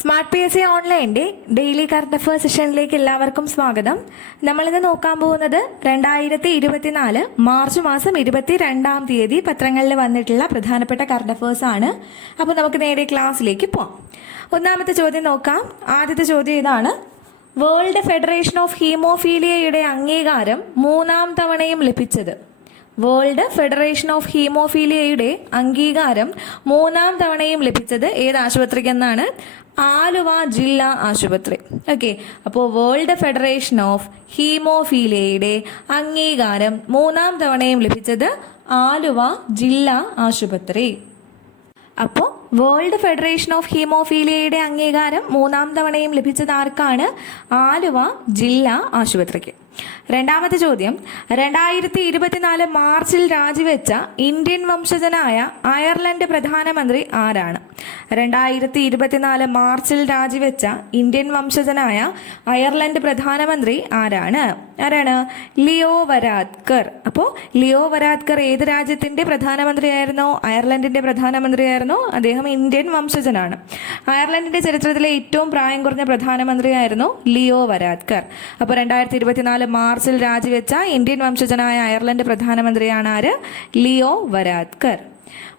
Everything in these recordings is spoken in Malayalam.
സ്മാർട്ട് പി എസ് സി ഓൺലൈൻ്റെ ഡെയിലി കറണ്ട് അഫയേഴ്സ് സെഷനിലേക്ക് എല്ലാവർക്കും സ്വാഗതം. നമ്മളിന്ന് നോക്കാൻ പോകുന്നത് 2024 മാർച്ച് മാസം 22-ാം തീയതി പത്രങ്ങളിൽ വന്നിട്ടുള്ള പ്രധാനപ്പെട്ട കറണ്ട് അഫയേഴ്സ് ആണ്. അപ്പോൾ നമുക്ക് നേരെ ക്ലാസ്സിലേക്ക് പോകാം. ഒന്നാമത്തെ ചോദ്യം നോക്കാം. ആദ്യത്തെ ചോദ്യം ഇതാണ്: വേൾഡ് ഫെഡറേഷൻ ഓഫ് ഹീമോഫീലിയയുടെ അംഗീകാരം 3-ാം തവണയും ലഭിച്ചത്. വേൾഡ് ഫെഡറേഷൻ ഓഫ് ഹീമോഫീലിയയുടെ അംഗീകാരം 3-ാം തവണയും ലഭിച്ചത് ഏത് ആശുപത്രിക്കെന്നാണ്? ആലുവ ജില്ലാ ആശുപത്രി. ഓക്കെ, അപ്പോൾ വേൾഡ് ഫെഡറേഷൻ ഓഫ് ഹീമോഫീലിയയുടെ അംഗീകാരം 3-ാം തവണയും ലഭിച്ചത് ആലുവ ജില്ലാ ആശുപത്രി. അപ്പോൾ വേൾഡ് ഫെഡറേഷൻ ഓഫ് ഹീമോഫീലിയയുടെ അംഗീകാരം 3-ാം തവണയും ലഭിച്ചത് ആർക്കാണ്? ആലുവ ജില്ലാ ആശുപത്രിക്ക്. രണ്ടാമത്തെ ചോദ്യം: 2024 മാർച്ചിൽ രാജിവെച്ച ഇന്ത്യൻ വംശജനായ അയർലൻഡ് പ്രധാനമന്ത്രി ആരാണ്? 2024 മാർച്ചിൽ രാജിവെച്ച ഇന്ത്യൻ വംശജനായ അയർലൻഡ് പ്രധാനമന്ത്രി ആരാണ്? ലിയോ വരാദ്കർ. അപ്പോൾ ലിയോ വരാദ്കർ ഏത് രാജ്യത്തിന്റെ പ്രധാനമന്ത്രിയായിരുന്നോ? അയർലൻഡിന്റെ പ്രധാനമന്ത്രിയായിരുന്നോ? അദ്ദേഹം ഇന്ത്യൻ വംശജനാണ്. അയർലൻഡിന്റെ ചരിത്രത്തിലെ ഏറ്റവും പ്രായം കുറഞ്ഞ പ്രധാനമന്ത്രിയായിരുന്നു ലിയോ വരാദ്കർ. അപ്പോൾ 2024 മാർച്ചിൽ രാജിവെച്ച ഇന്ത്യൻ വംശജനായ അയർലൻഡ് പ്രധാനമന്ത്രിയാണ് ആര്? ലിയോ വരാദ്കർ.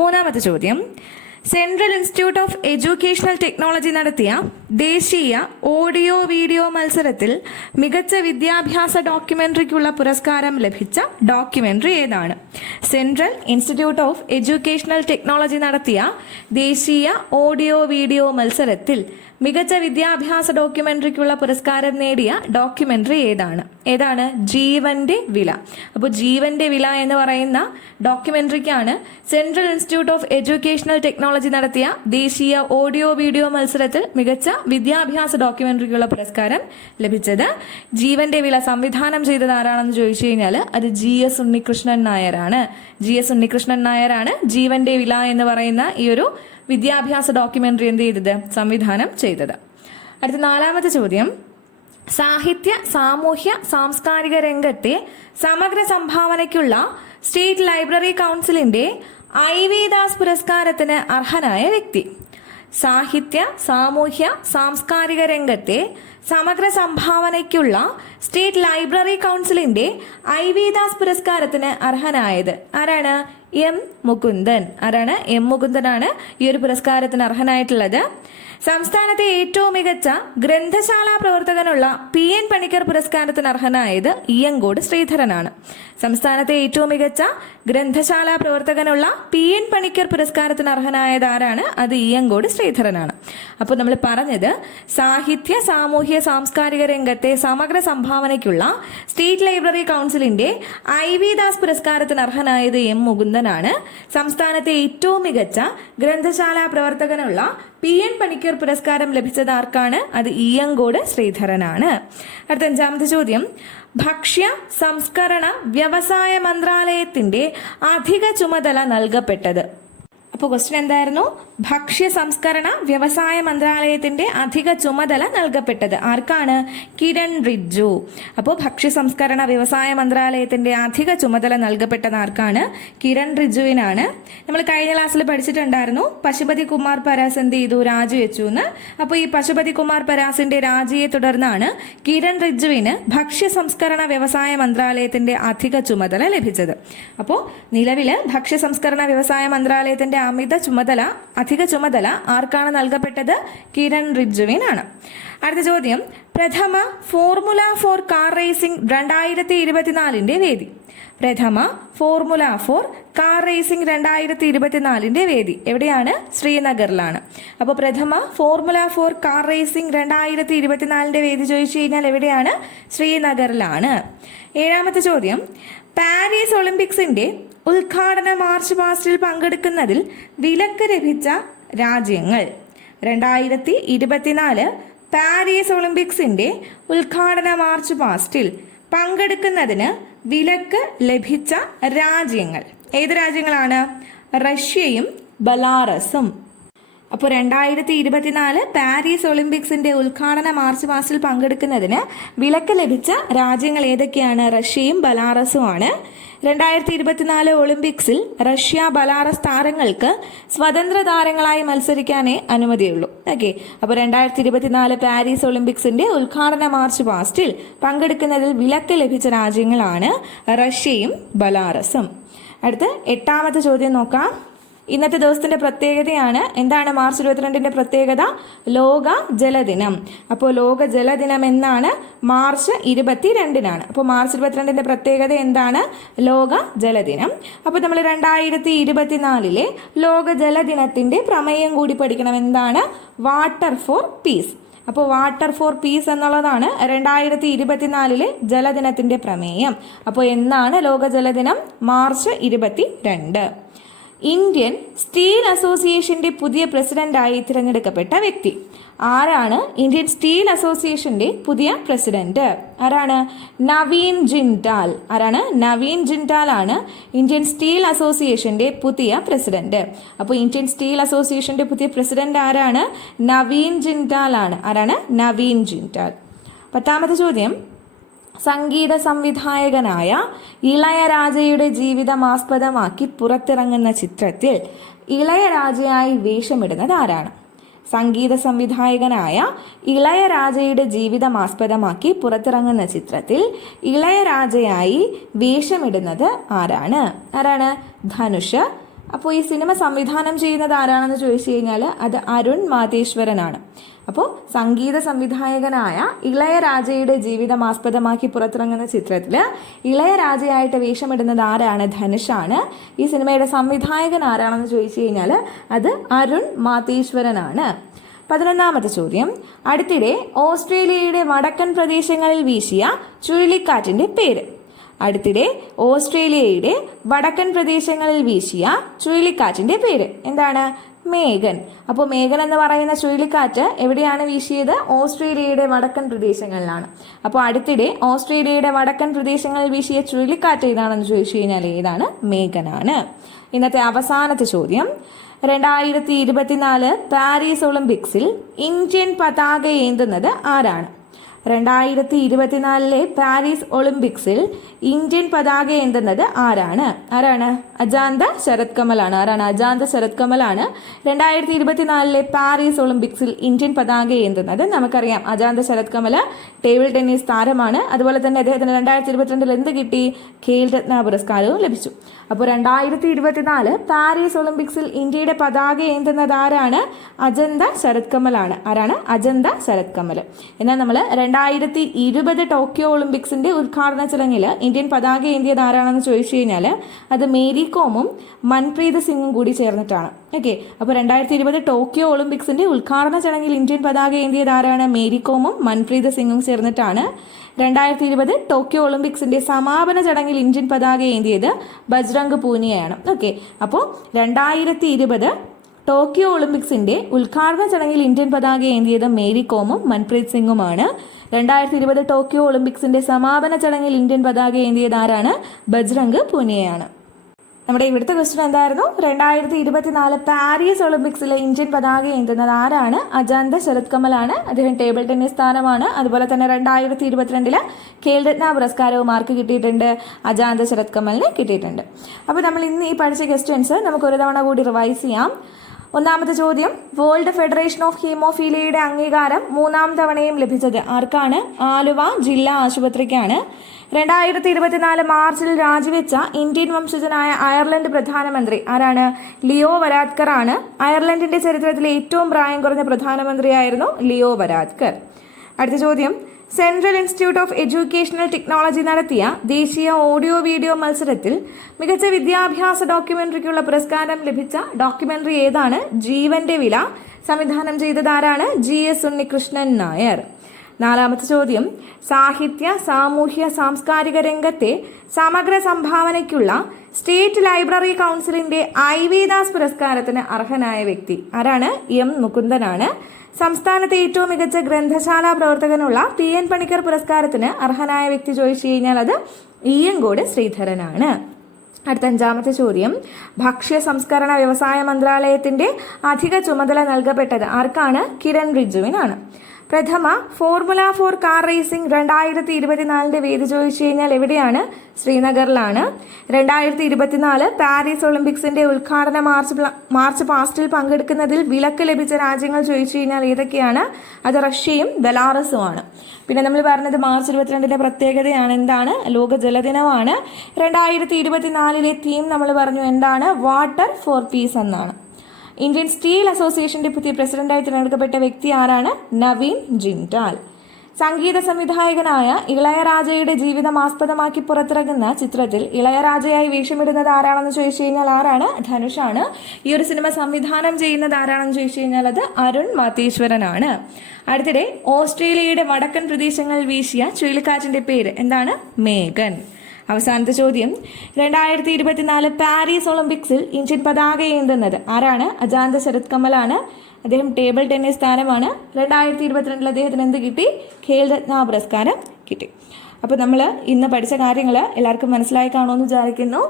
മൂന്നാമത്തെ ചോദ്യം: central institute of educational technology നടത്തിയ ദേശീയ ഓഡിയോ വീഡിയോ മത്സരത്തിൽ മികച്ച വിദ്യാഭ്യാസ ഡോക്യുമെന്ററിക്കുള്ള പുരസ്കാരം ലഭിച്ച ഡോക്യുമെന്ററി ഏതാണ്? Central institute of educational technology നടത്തിയ ദേശീയ ഓഡിയോ വീഡിയോ മത്സരത്തിൽ മികച്ച വിദ്യാഭ്യാസ ഡോക്യുമെന്ററിക്കുള്ള പുരസ്കാരം നേടിയ ഡോക്യുമെന്ററി ഏതാണ്? ജീവന്റെ വില. അപ്പോൾ ജീവന്റെ വില എന്ന് പറയുന്ന ഡോക്യുമെന്ററിക്കാണ് central institute of educational technology നടത്തിയ ദേശീയ ഓഡിയോ വീഡിയോ മത്സരത്തിൽ മികച്ച വിദ്യാഭ്യാസ ഡോക്യുമെന്ററിക്കുള്ള പുരസ്കാരം ലഭിച്ചത്. ജീവന്റെ വില സംവിധാനം ചെയ്തത് ആരാണെന്ന് ചോദിച്ചു കഴിഞ്ഞാൽ അത് GS ഉണ്ണികൃഷ്ണൻ നായരാണ്. GS ഉണ്ണികൃഷ്ണൻ നായരാണ് ജീവന്റെ വില എന്ന് പറയുന്ന ഈ ഒരു വിദ്യാഭ്യാസ ഡോക്യുമെന്ററി സംവിധാനം ചെയ്തത്. അടുത്ത നാലാമത്തെ ചോദ്യം: സാഹിത്യ സാമൂഹ്യ സാംസ്കാരിക രംഗത്തെ സമഗ്ര സംഭാവനയ്ക്കുള്ള സ്റ്റേറ്റ് ലൈബ്രറി കൗൺസിലിന്റെ IV ദാസ് പുരസ്കാരത്തിന് അർഹനായ വ്യക്തി. സാഹിത്യ സാമൂഹ്യ സാംസ്കാരിക രംഗത്തെ സമഗ്ര സംഭാവനയ്ക്കുള്ള സ്റ്റേറ്റ് ലൈബ്രറി കൗൺസിലിന്റെ IV ദാസ് പുരസ്കാരത്തിന് അർഹനായത് ആരാണ്? M മുകുന്ദൻ. M മുകുന്ദനാണ് ഈ ഒരു പുരസ്കാരത്തിന് അർഹനായിട്ടുള്ളത്. സംസ്ഥാനത്തെ ഏറ്റവും മികച്ച ഗ്രന്ഥശാല പ്രവർത്തകനുള്ള PN പണിക്കർ പുരസ്കാരത്തിന് അർഹനായത് ഇയ്യങ്കോട് ശ്രീധരനാണ്. സംസ്ഥാനത്തെ ഏറ്റവും മികച്ച ഗ്രന്ഥശാല പ്രവർത്തകനുള്ള PN പണിക്കർ പുരസ്കാരത്തിന് അർഹനായത് ആരാണ്? അത് ഇയ്യങ്കോട് ശ്രീധരനാണ്. അപ്പോൾ നമ്മൾ പറഞ്ഞത് സാഹിത്യ സാമൂഹ്യ സാംസ്കാരിക രംഗത്തെ സമഗ്ര സംഭാവനയ്ക്കുള്ള സ്റ്റേറ്റ് ലൈബ്രറി കൗൺസിലിന്റെ IV ദാസ് പുരസ്കാരത്തിന് അർഹനായത് M മുകുന്ദനാണ്. സംസ്ഥാനത്തെ ഏറ്റവും മികച്ച ഗ്രന്ഥശാല പ്രവർത്തകനുള്ള PN പണിക്കർ പുരസ്കാരം ലഭിച്ചത് ആർക്കാണ്? അത് ഇയ്യങ്കോട് ശ്രീധരനാണ്. അടുത്ത അഞ്ചാമത്തെ ചോദ്യം: ഭക്ഷ്യ സംസ്കരണ വ്യവസായ മന്ത്രാലയത്തിന്റെ അധിക ചുമതല നൽകപ്പെട്ടത്. അപ്പോൾ ക്വസ്റ്റ്യൻ എന്തായിരുന്നു? ഭക്ഷ്യ സംസ്കരണ വ്യവസായ മന്ത്രാലയത്തിന്റെ അധിക ചുമതല നൽകപ്പെട്ടത് ആർക്കാണ്? കിരൺ റിജ്ജു. അപ്പോൾ ഭക്ഷ്യ സംസ്കരണ വ്യവസായ മന്ത്രാലയത്തിന്റെ അധിക ചുമതല നൽകപ്പെട്ടത് ആർക്കാണ്? കിരൺ റിജ്ജുവിനാണ്. നമ്മൾ കഴിഞ്ഞ ക്ലാസ്സിൽ പഠിച്ചിട്ടുണ്ടായിരുന്നു പശുപതി കുമാർ പരാസ് എന്ത് ചെയ്തു? രാജിവെച്ചു എന്ന്. അപ്പോൾ ഈ പശുപതി കുമാർ പരാസിന്റെ രാജിയെ തുടർന്നാണ് കിരൺ റിജ്ജുവിന് ഭക്ഷ്യ സംസ്കരണ വ്യവസായ മന്ത്രാലയത്തിന്റെ അധിക ചുമതല ലഭിച്ചത്. അപ്പോൾ നിലവില് ഭക്ഷ്യ സംസ്കരണ വ്യവസായ മന്ത്രാലയത്തിന്റെ അധിക ചുമതല ആർക്കാണ് നൽകപ്പെട്ടത്? കിരൺ റിജ്ജുവിനാണ്. അടുത്ത ചോദ്യം: പ്രഥമ ഫോർമുല 4 കാർ റേസിംഗ് 2024 വേദി. പ്രഥമ ഫോർമുല 4 കാർ റേസിംഗ് 2024 വേദി എവിടെയാണ്? ശ്രീനഗറിലാണ്. അപ്പോൾ പ്രഥമ ഫോർമുല 4 കാർ റേസിംഗ് 2024 വേദി ചോദിച്ചു കഴിഞ്ഞാൽ എവിടെയാണ്? ശ്രീനഗറിലാണ്. ഏഴാമത്തെ ചോദ്യം: പാരീസ് ഒളിമ്പിക്സിന്റെ ഉദ്ഘാടന മാർച്ച് പാസ്റ്റിൽ പങ്കെടുക്കുന്നതിൽ വിലക്ക് ലഭിച്ച രാജ്യങ്ങൾ. 2024 പാരീസ് ഒളിമ്പിക്സിന്റെ ഉദ്ഘാടന മാർച്ച് പാസ്റ്റിൽ പങ്കെടുക്കുന്നതിന് വിലക്ക് ലഭിച്ച രാജ്യങ്ങൾ ഏത് രാജ്യങ്ങളാണ്? റഷ്യയും ബെലാറസും. അപ്പോൾ 2024 പാരീസ് ഒളിമ്പിക്സിന്റെ ഉദ്ഘാടന മാർച്ച് പാസ്റ്റിൽ പങ്കെടുക്കുന്നതിന് വിലക്ക് ലഭിച്ച രാജ്യങ്ങൾ ഏതൊക്കെയാണ്? റഷ്യയും ബലാറസുമാണ്. 2024 ഒളിമ്പിക്സിൽ റഷ്യ, ബലാറസ് താരങ്ങൾക്ക് സ്വതന്ത്ര താരങ്ങളായി മത്സരിക്കാനേ അനുമതിയുള്ളൂ. ഓക്കെ, അപ്പോൾ 2024 പാരീസ് ഒളിമ്പിക്സിന്റെ ഉദ്ഘാടന മാർച്ച് പാസ്റ്റിൽ പങ്കെടുക്കുന്നതിൽ വിലക്ക് ലഭിച്ച രാജ്യങ്ങളാണ് റഷ്യയും ബലാറസും. അടുത്ത് 8ാമത്തെ ചോദ്യം നോക്കാം. ഇന്നത്തെ ദിവസത്തിന്റെ പ്രത്യേകതയാണ്. എന്താണ് മാർച്ച് 22ന്റെ പ്രത്യേകത? ലോക ജലദിനം. അപ്പോൾ ലോക ജലദിനം എന്നാണ്? മാർച്ച് 22-നാണ്. അപ്പോൾ മാർച്ച് 22ന്റെ പ്രത്യേകത എന്താണ്? ലോക ജലദിനം. അപ്പോൾ നമ്മൾ 2024 ലോക ജലദിനത്തിന്റെ പ്രമേയം കൂടി പഠിക്കണം. എന്താണ്? Water for peace. അപ്പോൾ വാട്ടർ ഫോർ പീസ് എന്നുള്ളതാണ് 2024 ജലദിനത്തിന്റെ പ്രമേയം. അപ്പോൾ എന്നാണ് ലോക ജലദിനം? മാർച്ച് 22. ഇന്ത്യൻ സ്റ്റീൽ അസോസിയേഷന്റെ പുതിയ പ്രസിഡന്റായി തിരഞ്ഞെടുക്കപ്പെട്ട വ്യക്തി ആരാണ്? ഇന്ത്യൻ സ്റ്റീൽ അസോസിയേഷന്റെ പുതിയ പ്രസിഡന്റ് ആരാണ്? നവീൻ ജിൻഡാൽ. ആരാണ്? നവീൻ ജിൻഡാൽ ആണ് ഇന്ത്യൻ സ്റ്റീൽ അസോസിയേഷന്റെ പുതിയ പ്രസിഡന്റ്. അപ്പോൾ ഇന്ത്യൻ സ്റ്റീൽ അസോസിയേഷന്റെ പുതിയ പ്രസിഡന്റ് ആരാണ്? നവീൻ ജിൻഡാൽ ആണ്. ആരാണ്? നവീൻ ജിൻഡാൽ. 10ാമത്തെ ചോദ്യം. സംഗീത സംവിധായകനായ ഇളയരാജയുടെ ജീവിതം ആസ്പദമാക്കി പുറത്തിറങ്ങുന്ന ചിത്രത്തിൽ ഇളയരാജയായി വേഷമിടുന്നത് ആരാണ്? സംഗീത സംവിധായകനായ ഇളയരാജയുടെ ജീവിതം ആസ്പദമാക്കി പുറത്തിറങ്ങുന്ന ചിത്രത്തിൽ ഇളയരാജയായി വേഷമിടുന്നത് ആരാണ്? ആരാണ്? ധനുഷ്. അപ്പോൾ ഈ സിനിമ സംവിധാനം ചെയ്യുന്നത് ആരാണെന്ന് ചോദിച്ചു കഴിഞ്ഞാൽ അത് അരുൺ മാതേശ്വരനാണ്. അപ്പോൾ സംഗീത സംവിധായകനായ ഇളയരാജയുടെ ജീവിതം ആസ്പദമാക്കി പുറത്തിറങ്ങുന്ന ചിത്രത്തിൽ ഇളയരാജയായിട്ട് വേഷമിടുന്നത് ആരാണ്? ധനുഷാണ്. ഈ സിനിമയുടെ സംവിധായകൻ ആരാണെന്ന് ചോദിച്ചു കഴിഞ്ഞാൽ അത് അരുൺ മാതേശ്വരനാണ്. 11ാമത്തെ ചോദ്യം. അടുത്തിടെ ഓസ്ട്രേലിയയുടെ വടക്കൻ പ്രദേശങ്ങളിൽ വീശിയ ചുഴലിക്കാറ്റിന്റെ പേര്. അടുത്തിടെ ഓസ്ട്രേലിയയുടെ വടക്കൻ പ്രദേശങ്ങളിൽ വീശിയ ചുഴലിക്കാറ്റിന്റെ പേര് എന്താണ്? മേഗൻ. അപ്പോൾ മേഗൻ എന്ന് പറയുന്ന ചുഴലിക്കാറ്റ് എവിടെയാണ് വീശിയത്? ഓസ്ട്രേലിയയുടെ വടക്കൻ പ്രദേശങ്ങളിലാണ്. അപ്പോൾ അടുത്തിടെ ഓസ്ട്രേലിയയുടെ വടക്കൻ പ്രദേശങ്ങളിൽ വീശിയ ചുഴലിക്കാറ്റ് ഏതാണെന്ന് ചോദിച്ചു കഴിഞ്ഞാൽ ഏതാണ്? മേഗനാണ്. ഇന്നത്തെ അവസാനത്തെ ചോദ്യം. 2024 പാരീസ് ഒളിമ്പിക്സിൽ ഇന്ത്യൻ പതാക ഏന്തുന്നത് ആരാണ്? 2024 പാരീസ് ഒളിമ്പിക്സിൽ ഇന്ത്യൻ പതാക ഏന്തുന്നത് ആരാണ്? ആരാണ്? അജാന്ത ശരത് കമലാണ്. ആരാണ്? അജാന്ത ശരത് കമലാണ് 2024 പാരീസ് ഒളിമ്പിക്സിൽ ഇന്ത്യൻ പതാക ഏന്തുന്നത്. നമുക്കറിയാം അജാന്ത ശരത് കമൽ ടേബിൾ ടെന്നീസ് താരമാണ്. അതുപോലെ തന്നെ അദ്ദേഹത്തിന് 2022 എന്ത് കിട്ടി? ഖേൽ രത്ന പുരസ്കാരവും ലഭിച്ചു. അപ്പോൾ 2024 പാരീസ് ഒളിമ്പിക്സിൽ ഇന്ത്യയുടെ പതാക ഏന്തുന്നത് ആരാണ്? അജന്ത ശരത് കമലാണ്. ആരാണ്? അജന്ത ശരത് കമൽ. എന്നാൽ നമ്മൾ 2020 ടോക്കിയോ ഒളിമ്പിക്സിന്റെ ഉദ്ഘാടന ചടങ്ങിൽ ഇന്ത്യൻ പതാക ഏന്തിയത് ആരാണെന്ന് ചോദിച്ചു കഴിഞ്ഞാൽ അത് മേരി കോമും മൻപ്രീത് സിംഗും കൂടി ചേർന്നിട്ടാണ്. ഓക്കെ, അപ്പോൾ 2020 ടോക്കിയോ ഒളിമ്പിക്സിന്റെ ഉദ്ഘാടന ചടങ്ങിൽ ഇന്ത്യൻ പതാക ഏന്തിയത് ആരാണ്? മേരി കോമും മൻപ്രീത് സിംഗും ചേർന്നിട്ടാണ്. 2020 ടോക്കിയോ ഒളിമ്പിക്സിന്റെ സമാപന ചടങ്ങിൽ ഇന്ത്യൻ പതാക ഏന്തിയത് ബജ്രംഗ് പൂനിയയാണ്. ഓക്കെ, അപ്പോൾ 2020 ടോക്കിയോ ഒളിമ്പിക്സിന്റെ ഉദ്ഘാടന ചടങ്ങിൽ ഇന്ത്യൻ പതാക ഏന്തിയത് മേരി കോമും മൻപ്രീത് സിംഗുമാണ്. 2020 ടോക്കിയോ ഒളിമ്പിക്സിന്റെ സമാപന ചടങ്ങിൽ ഇന്ത്യൻ പതാക ഏന്തിയത് ആരാണ്? ബജ്രംഗ് പൂനിയയാണ്. നമ്മുടെ ഇവിടുത്തെ ക്വസ്റ്റ്യൻ എന്തായിരുന്നു? 2024 പാരീസ് ഒളിമ്പിക്സിലെ ഇന്ത്യൻ പതാക ഏന്തുന്നത് ആരാണ്? അജാന്ത ശരത് കമലാണ്. അദ്ദേഹം ടേബിൾ ടെന്നീസ് താരമാണ്. അതുപോലെ തന്നെ 2022 ഖേൽ രത്ന പുരസ്കാരവും ആർക്ക് കിട്ടിയിട്ടുണ്ട്? അജാന്ത ശരത് കമലിന് കിട്ടിയിട്ടുണ്ട്. അപ്പോൾ നമ്മൾ ഇന്ന് ഈ പഠിച്ച ക്വസ്റ്റ്യൻസ് നമുക്ക് ഒരു തവണ കൂടി റിവൈസ് ചെയ്യാം. 1ാമത്തെ ചോദ്യം. വേൾഡ് ഫെഡറേഷൻ ഓഫ് ഹീമോഫീലിയയുടെ അംഗീകാരം 3ാം തവണയും ലഭിച്ചത് ആർക്കാണ്? ആലുവ ജില്ലാ ആശുപത്രിക്കാണ്. 2024 മാർച്ചിൽ രാജിവെച്ച ഇന്ത്യൻ വംശജനായ അയർലൻഡ് പ്രധാനമന്ത്രി ആരാണ്? ലിയോ വരാദ്കർ ആണ്. അയർലൻഡിന്റെ ചരിത്രത്തിലെ ഏറ്റവും പ്രായം കുറഞ്ഞ പ്രധാനമന്ത്രിയായിരുന്നു ലിയോ വരാദ്കർ. അടുത്ത ചോദ്യം. Central institute of educational technology നടത്തിയ ദേശീയ ഓഡിയോ വീഡിയോ മത്സരത്തിൽ മികച്ച വിദ്യാഭ്യാസ ഡോക്യുമെന്ററിക്കുള്ള പുരസ്കാരം ലഭിച്ച ഡോക്യുമെന്ററി ഏതാണ്? ജീവന്റെ വില. സംവിധാനം ചെയ്തത് ആരാണ്? GS ഉണ്ണികൃഷ്ണൻ നായർ. 4ാമത്തെ ചോദ്യം. സാഹിത്യ, സാമൂഹ്യ, സാംസ്കാരിക രംഗത്തെ സമഗ്ര സംഭാവനയ്ക്കുള്ള സ്റ്റേറ്റ് ലൈബ്രറി കൗൺസിലിന്റെ ഐ.വി. ദാസ് പുരസ്കാരത്തിന് അർഹനായ വ്യക്തി ആരാണ്? M. മുകുന്ദനാണ്. സംസ്ഥാനത്തെ ഏറ്റവും മികച്ച ഗ്രന്ഥശാല പ്രവർത്തകനുള്ള PN പണിക്കർ പുരസ്കാരത്തിന് അർഹനായ വ്യക്തി ചോദിച്ചു കഴിഞ്ഞാൽ അത് ഇയ്യങ്കോട് ശ്രീധരനാണ്. അടുത്ത 5ാമത്തെ ചോദ്യം, ഭക്ഷ്യ സംസ്കരണ വ്യവസായ മന്ത്രാലയത്തിന്റെ അധിക ചുമതല നൽകപ്പെട്ടത് ആർക്കാണ്? കിരൺ റിജ്ജുവിനാണ്. പ്രഥമ ഫോർമുല 4 കാർ റേസിംഗ് 2024 വേദി ചോദിച്ചു കഴിഞ്ഞാൽ എവിടെയാണ്? ശ്രീനഗറിലാണ്. 2024 പാരീസ് ഒളിമ്പിക്സിന്റെ ഉദ്ഘാടന മാർച്ച് പാസ്റ്റിൽ പങ്കെടുക്കുന്നതിൽ വിലക്ക് ലഭിച്ച രാജ്യങ്ങൾ ചോദിച്ചു കഴിഞ്ഞാൽ ഏതൊക്കെയാണ്? അത് റഷ്യയും ബെലാറസുമാണ്. പിന്നെ നമ്മൾ പറഞ്ഞത് മാർച്ച് 22 പ്രത്യേകതയാണ് എന്താണ്? ലോക ജലദിനമാണ്. 2024 തീം നമ്മൾ പറഞ്ഞു എന്താണ്? വാട്ടർ ഫോർ പീസ് എന്നാണ്. ഇന്ത്യൻ സ്റ്റീൽ അസോസിയേഷന്റെ പുതിയ പ്രസിഡന്റായി തിരഞ്ഞെടുക്കപ്പെട്ട വ്യക്തി ആരാണ്? നവീൻ ജിൻഡാൽ. സംഗീത സംവിധായകനായ ഇളയരാജയുടെ ജീവിതം ആസ്പദമാക്കി പുറത്തിറങ്ങുന്ന ചിത്രത്തിൽ ഇളയരാജയായി വേഷമിടുന്നത് ആരാണെന്ന് ചോദിച്ചു കഴിഞ്ഞാൽ ആരാണ്? ധനുഷാണ്. ഈ ഒരു സിനിമ സംവിധാനം ചെയ്യുന്നത് ആരാണെന്ന് ചോദിച്ചു കഴിഞ്ഞാൽ അത് അരുൺ മാതേശ്വരനാണ്. അടുത്തിടെ ഓസ്ട്രേലിയയുടെ വടക്കൻ പ്രദേശങ്ങളിൽ വീശിയ ചുഴലിക്കാറ്റിന്റെ പേര് എന്താണ്? മേഘൻ. അവസാനത്തെ ചോദ്യം, 2024 പാരീസ് ഒളിമ്പിക്സിൽ ഇന്ത്യൻ പതാക ഏന്തുന്നത് ആരാണ്? അജാന്ത ശരത് കമലാണ്. അദ്ദേഹം ടേബിൾ ടെന്നീസ് താരമാണ്. 2022 അദ്ദേഹത്തിന് എന്ത് കിട്ടി? ഖേൽ രത്ന പുരസ്കാരം കിട്ടി. അപ്പോൾ നമ്മൾ ഇന്ന് പഠിച്ച കാര്യങ്ങൾ എല്ലാവർക്കും മനസ്സിലായി കാണുമെന്ന് വിചാരിക്കുന്നു.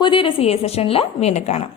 പുതിയൊരു CA സെഷനിൽ വീണ്ടും കാണാം.